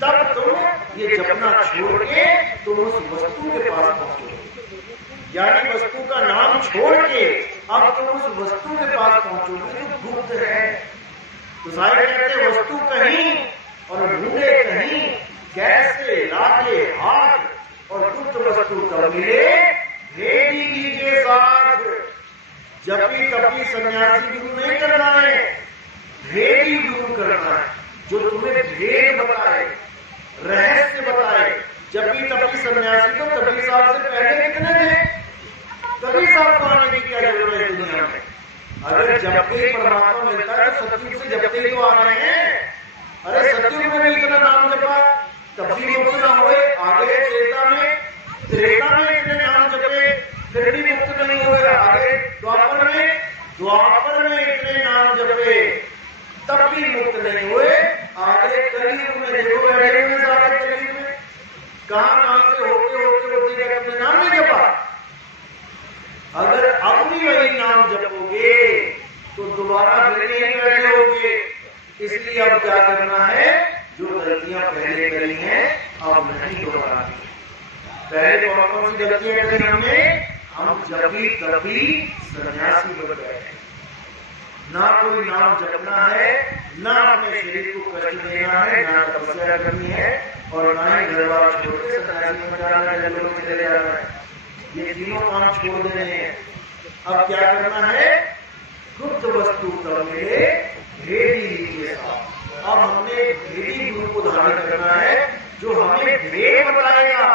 तब तुम ये जपना छोड़ के तुम उस वस्तु के पास पहुंचोगे, यानी वस्तु का नाम छोड़ के अब तुम उस वस्तु के पास पहुंचोगे जो गुप्त है। तो सारे कहते हैं वस्तु कहीं और ढूंढे कहीं, कैसे लागे हाथ और गुप्त वस्तु तब मिले भेदी के साथ। जपी तपी सन्यासी गुरु नहीं करना है, भेदी गुरु करना है, जो तुम्हें भेद बताए, रहस्य बताए। जपी तपी सन्यासी तो कबीर साहब से पहले कितने थे? कबीर साहब को आने की क्या जरूरत है दुनिया में? अगर जपते परमात्मा मिलता है तो सतयुग से जपते ही तो आ रहे हैं। अरे सतयुग में भी इतना नाम जपा तब भी मुक्त न हुए, आगे त्रेता में इतने नाम जपे फिर भी मुक्त नहीं हुए, आगे द्वापर में इतने नाम जपे तब भी मुक्त नहीं हुए, आगे कलयुग में जो बैठे हुए सारे कलयुग में कहां से होते अपने नाम नहीं जपा। अगर अब भी वही नाम जपोगे तो दोबारा फिर नहीं बैठे होगे। इसलिए अब क्या करना है? जो गलतियां पहले करी हैं अब नहीं दोहरानी। पहले कौन सी गलतियां करी हमने? हम जबी तभी सन्यासी बन गए। ना कोई नाम जपना है, ना अपने शरीर को कष्ट देना है, ना तपस्या करनी है, और ना ही घर वाला छोड़ के सन्यासी बन जाना है, जंगलों में चले जाना है। ये तीनों काम छोड़ देने हैं। अब क्या करना है? गुप्त वस्तु तब मिले भेदी के साथ। अब हमने भेदी गुरु को धारण करना है जो हमें भेद बताएगा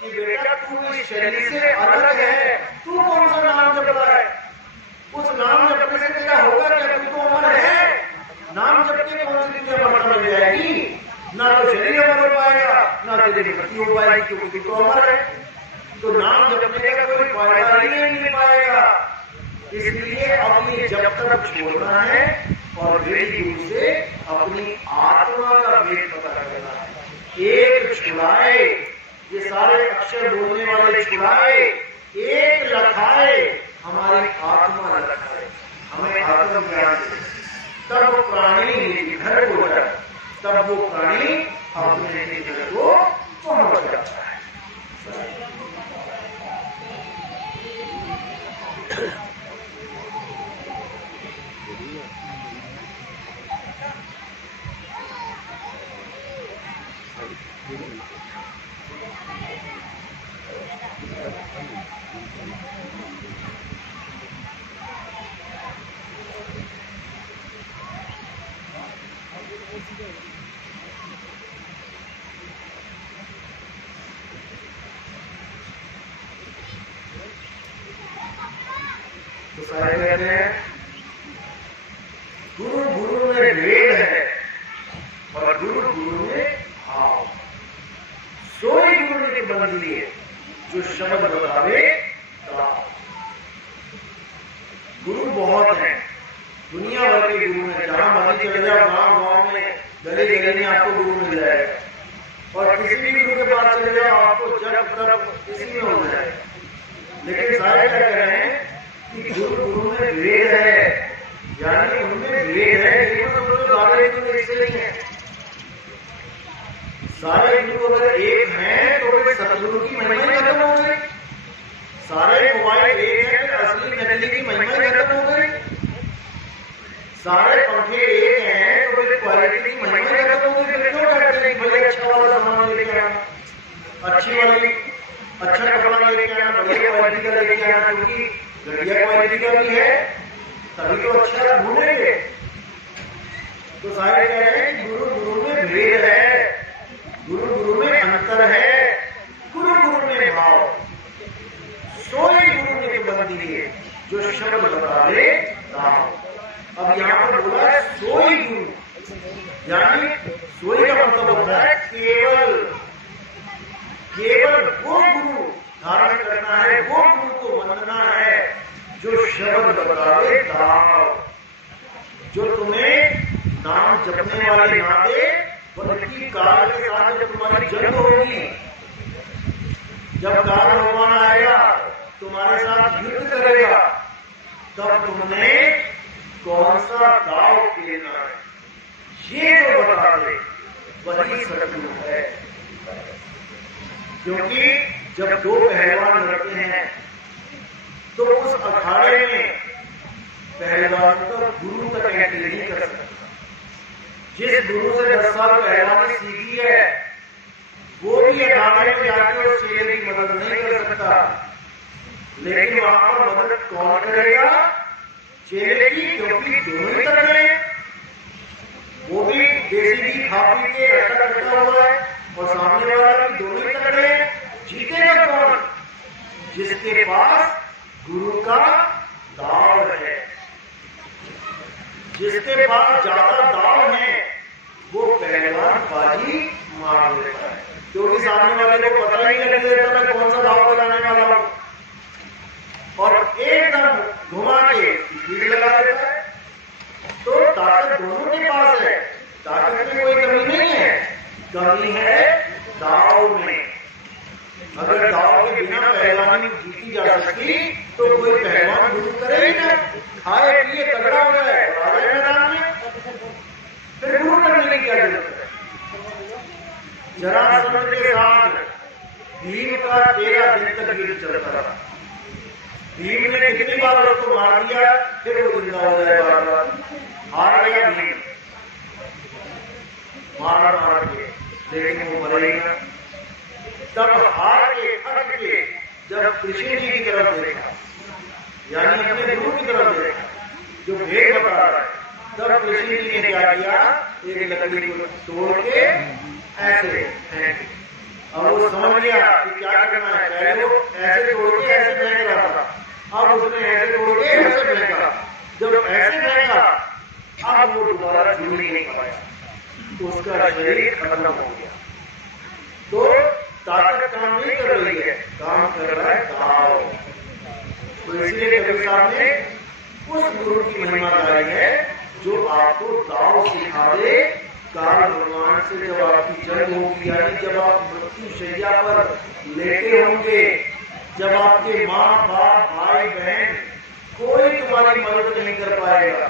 कि बेटा तू इस शरीर से अलग है, तू कौन सा नाम जप रहा है, उस नाम जपने से क्या होगा? क्या तू तो अमर है? नाम जपने कौन सी तुझे अमरता मिल जाएगी? ना तो शरीर अमर हो पाएगा पाएगा, ना तेरी मृत्यु हो पाएगी, क्योंकि तो अमर है। तो नाम जपने का कोई फायदा ही नहीं मिल पाएगा। इसलिए अपनी जब तक छोड़ना है और वेद गुरु से अपनी आत्मा का वेद पता करना है। एक छुड़ाए, ये सारे अक्षर बोलने वाले छुड़ाए, एक लखाए, हमारी आत्मा लखाए, हमें आत्मज्ञान से तब प्राणी घर को जाए, तब वो प्राणी अपने घर को पहुंच जाता है। तो सारे कहते हैं गुरु गुरु में भेद है और गुरु गुरु में भाव। सोई गुरु ने बंदी है जो शब्द बतावे ताव। गुरु बहुत है, दुनिया भर के गुरु हैं। जहां मर्जी चले जाओ, गांव गांव में गली गली में आपको गुरु मिल जाएगा, और किसी भी गुरु के पास चले जाओ आपको जब तब इसी में हो जाएगा। लेकिन सारे क्या कह रहे हैं कि गुरु गुरु में भेद है, यानी उनमें भेद है। सारे गुरु एक से नहीं है। सारे गुरु अगर एक हैं तो फिर सतगुरु की महिमा ही खत्म हो गई। सारे मोबाइल एक है, फिर असली नकली की महिमा ही खत्म हो गई। सारे पंखे एक हैं तो फिर क्वालिटी की महिमा ही खत्म हो गई। फिर क्यों कहते हैं भाई अच्छा वाला सामान लेके आना, अच्छी वाली अच्छा कपड़ा लेके आना, बढ़िया क्वालिटी का लेके आना, क्योंकि घटिया क्वालिटी का भी है तभी तो अच्छा ढूंढेंगे। तो सारे कह रहे हैं गुरु गुरु में भेद है, गुरु गुरु में अंतर है, गुरु गुरु में भाव। सोई गुरु ने बंदी है जो शब्द बतावे ताव। अब यहाँ पर बोला है सोई गुरु, यानी सोई का मतलब होता है केवल। केवल वो गुरु धारण करना है, वो गुरु को वंदना है जो शब्द बतावे ताव, जो तुम्हें नाम जपने वाले ना दे, बल्कि काल के साथ जब तुम्हारी जंग होगी, जब काल भगवान आएगा तुम्हारे साथ युद्ध करेगा, तब तुमने कौन सा दाव खेलना है, ये जो बता दे वही सतगुरु है। क्योंकि जब दो पहलवान लड़ते हैं तो उस अखाड़े में पहलवान का गुरु तक एंट्री नहीं कर सकता। जिस गुरु से 10 साल पहलवानी सीखी है वो भी अखाड़े में जाकर उस चेले की मदद नहीं कर सकता। लेकिन वहां पर मदद कौन करेगा? चेले की, क्योंकि दोनों ही तगड़े हैं। वो भी देसी घी खा पी के अटका हुआ है और सामने वाला भी दोनों ही तगड़े हैं। जीतेगा कौन? जिसके पास गुरु का दाव है, जिसके पास ज्यादा दाव है वो पहलवान बाजी मार लेता है, क्योंकि सामने वाले को पता ही नहीं लगता मैं कौन सा दाव लगाने वाला हूं, और एकदम घुमा के भीड़ लगा देता है। तो ताकत दोनों के पास है, ताकत में कोई कमी नहीं है, कमी है दाव में। अगर दाव के बिना पहलवानी जीती जा सकती तो कोई पहलवान गुरु करे ही ना, खाए पिए तगड़ा हो जाए और आ जाए मैदान में, फिर गुरु करने की क्या जरूरत है? जरासंध के साथ भीम का 13 दिन तक युद्ध चलता रहा। भीम ने कितनी बार उसको मार दिया, फिर वो जिंदा हो जाए बार बार। हार गया भीम मार के, लेकिन वो मरेगा। तब हार के थक के जब कृष्ण जी की तरफ देखा, यानी अपने गुरु की तरफ देखा जो भेद बता रहा है, तब कृष्ण जी ने क्या किया? एक लकड़ी को तोड़ के ऐसे फेंक। अब वो समझ गया कि क्या करना है। पहले वो ऐसे तोड़ के ऐसे फेंक रहा था, अब उसने ऐसे तोड़ के ऐसे फेंका। जब ऐसे फेंका अब वो दोबारा जुड़ ही नहीं पाया, उसका शरीर खत्म हो गया। कर रही है, काम कर रहा है दाव। तो इसलिए कबीर साहब ने उस गुरु की महिमा गाई है जो आपको दाव सिखा दे। काल भगवान से जब आपकी जंग होगी, यानी जब आप मृत्यु शैया पर लेटे होंगे, जब आपके माँ बाप भाई बहन कोई तुम्हारी मदद नहीं कर पाएगा,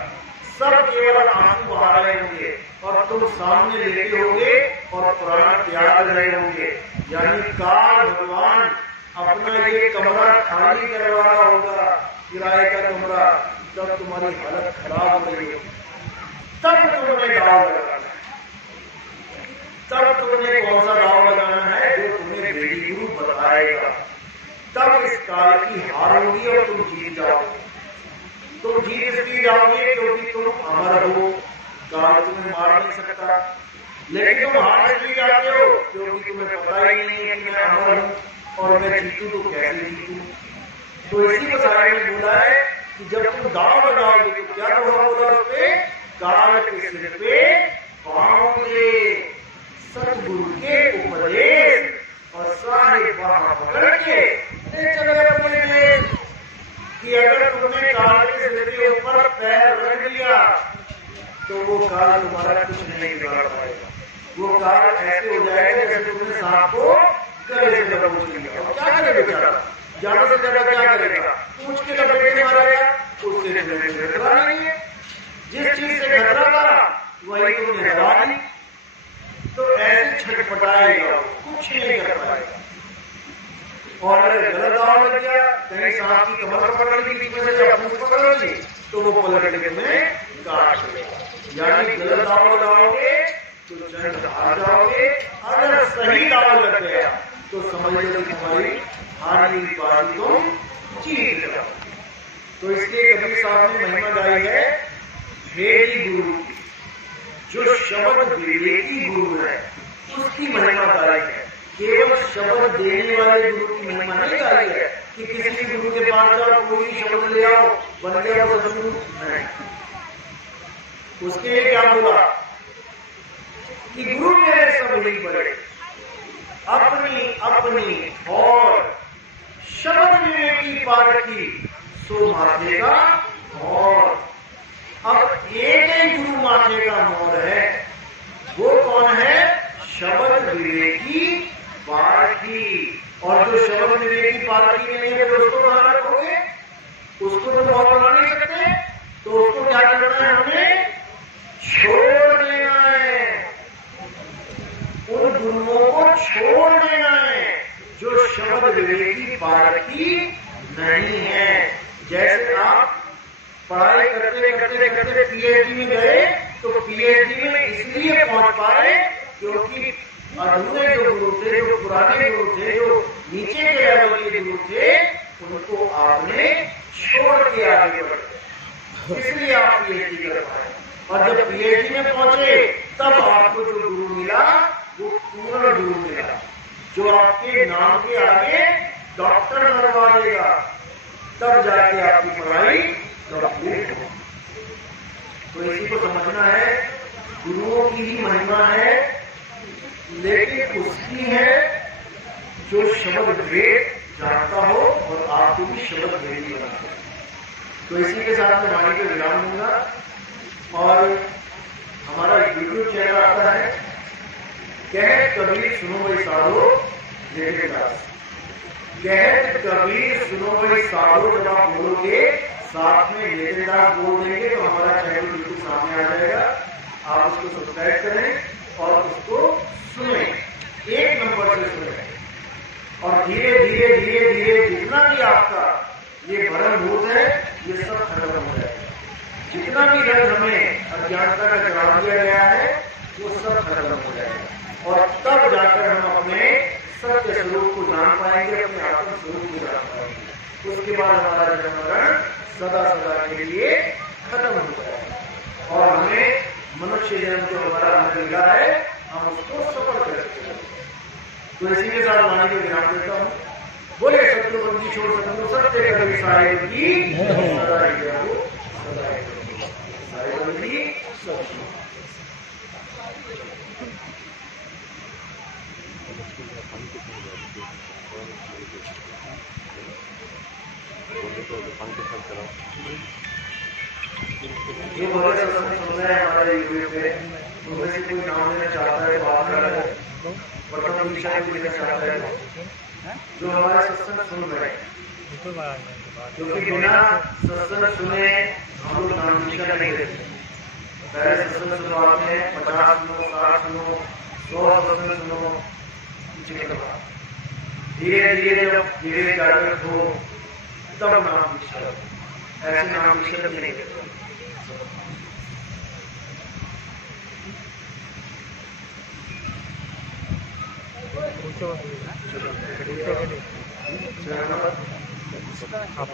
सब केवल आंसू बहा रहे होंगे और तुम सामने लेटे होंगे और प्राण त्याग रहे होंगे, यानी काल भगवान अपना ये कमरा खाली करवा रहा होगा, किराए का कमरा, तब तुम्हारी हालत खराब हो रही होगी, तब तुमने दाव लगाना है। तब तुमने कौन सा दाव लगाना है? जो तुम्हें बेड़ी गुरु बताएगा। तब इस काल की हार होगी और तुम जीत जाओगे। तुम जीत इसलिए जाओगे क्योंकि तुम अमर हो, काल तुम्हें मार नहीं सकता। लेकिन तुम हार इसलिए जाते हो क्योंकि तुम्हें पता ही नहीं है कि मैं अमर हूं और मैं जीतूं तो कैसे जीतूं। तो इसी को सारे ने बोला है कि जब तुम दाव लगाओगे तो क्या बोला उस पे? काल के सिर पे पाओगे सतगुरु के उपदेश और सारे बाह पकड़ के चले अपने देश। कि अगर तुमने काल के सिर के ऊपर पैर रख दिया तो वो काल तुम्हारा कुछ नहीं बिगाड़ पाएगा। वो काल ऐसे हो जाएगा जैसे तुमने सांप को गले से दबोच लिया। और क्या करे बेचारा? ज्यादा से ज्यादा क्या करेगा? पूछ के लपेट के मारेगा, उससे तुम्हें खतरा नहीं है। जिस चीज से खतरा था वही तुमने दबा दी, तो ऐसे छटपटाएगा, कुछ नहीं कर पाएगा। और अगर गलत दाव लग गया, कहीं सांप की कमर पकड़ ली बीच में से या पूंछ पकड़ ली, तो वो पलट के तुम्हें काट लेगा। यानी गलत दाव लगाओगे तो जंग हार जाओगे, अगर सही दाव लग गया तो समझ लो तुम्हारी हारनी पारी तुम जीत जाओ। तो इसलिए कबीर साहब ने महिमा गाई है भेदी गुरु की, जो शब्द विवेकी गुरु है उसकी महिमा गाई है। केवल शब्द देने वाले गुरु की महिमा नहीं गाई है कि किसी भी गुरु के पास जाओ, कोई भी शब्द ले आओ, बन गया वो सदगुरु नहीं। उसके लिए क्या बोला कि गुरु मेरे सब ही बड़े, अपनी अपनी और शब्द विवेकी पारखी सो माथे का और। अब एक ही गुरु माथे का मोर है, वो कौन है? शब्द विवेकी पारखी। और जो शब्द विवेकी पारखी नहीं है तो उसको कहां रखोगे? उसको तो बहुत बना नहीं सकते, तो उसको क्या करना है? हमें छोड़ देना है, उन गुरुओं को छोड़ देना है जो शब्द विवेकी पारखी नहीं है। जैसे आप पढ़ाई करते करते करते पीएचडी में गए, तो पीएचडी में इसलिए पहुंच पाए क्योंकि अधूरे जो गुरु थे, जो पुराने गुरु थे, जो नीचे के लेवल के गुरु थे, उनको आपने छोड़ के आगे बढ़े, इसलिए आप पीएचडी कर पाए। और जब पीएचडी में पहुंचे तब आपको जो गुरु मिला वो पूर्ण गुरु मिला, जो आपके नाम के आगे डॉक्टर बनवा देगा, तब जाके आपकी पढ़ाई कंप्लीट हो। तो इसी को समझना है, गुरुओं की ही महिमा है, लेकिन उसकी है जो शब्द वेद जानता हो और आपको भी शब्द वेदी बनाता हो। तो इसी के साथ मैं वाणी को विराम दूंगा। और हमारा यूट्यूब चैनल आता है कहत कबीर सुनो भाई साधो लेटे दास। कहत कबीर सुनो भाई साधो जब आप बोलोगे, साथ में लेटे दास बोल देंगे तो हमारा चैनल बिल्कुल सामने आ जाएगा। आप उसको सब्सक्राइब करें और उसको सुने, एक नंबर से सुने, और धीरे धीरे धीरे धीरे जितना भी आपका ये भरम भूत है ये सब खत्म हो जाएगा। जितना भी रंग हमें अज्ञानता का चढ़ा दिया गया है वो सब खत्म हो जाएगा, और तब जाकर हम अपने सत्य स्वरूप को जान पाएंगे, अपने आत्म स्वरूप को जान पाएंगे। उसके बाद हमारा जन्म मरण सदा सदा के लिए खत्म हो जाएगा और हमें मनुष्य जन्म जो हमारा हमें मिला है हम उसको सफल कर सकते हैं। तो इसी के साथ वाणी को विराम देता हूँ। बोले सत्य बंदी छोड़ सकूं सत्य कभी साहेब की सदा ये बहुत सत्संग सुन रहे हैं हमारे यूट्यूब पे, उनमें से कोई नाम लेना चाहता है बात कर रहे हैं, वर्तमान दिशा को लेना चाहता है जो हमारे सत्संग सुन रहे हैं, क्योंकि बिना सत्संग सुने हम लोग नाम दिशा नहीं देते। पहले सत्संग सुनवाते हैं, 50 सुनो, 60 सुनो, 100 सत्संग सुनो, धीरे धीरे जब धीरे जागृत हो तब नाम दीक्षा, ऐसे नाम दीक्षा नहीं देते। आप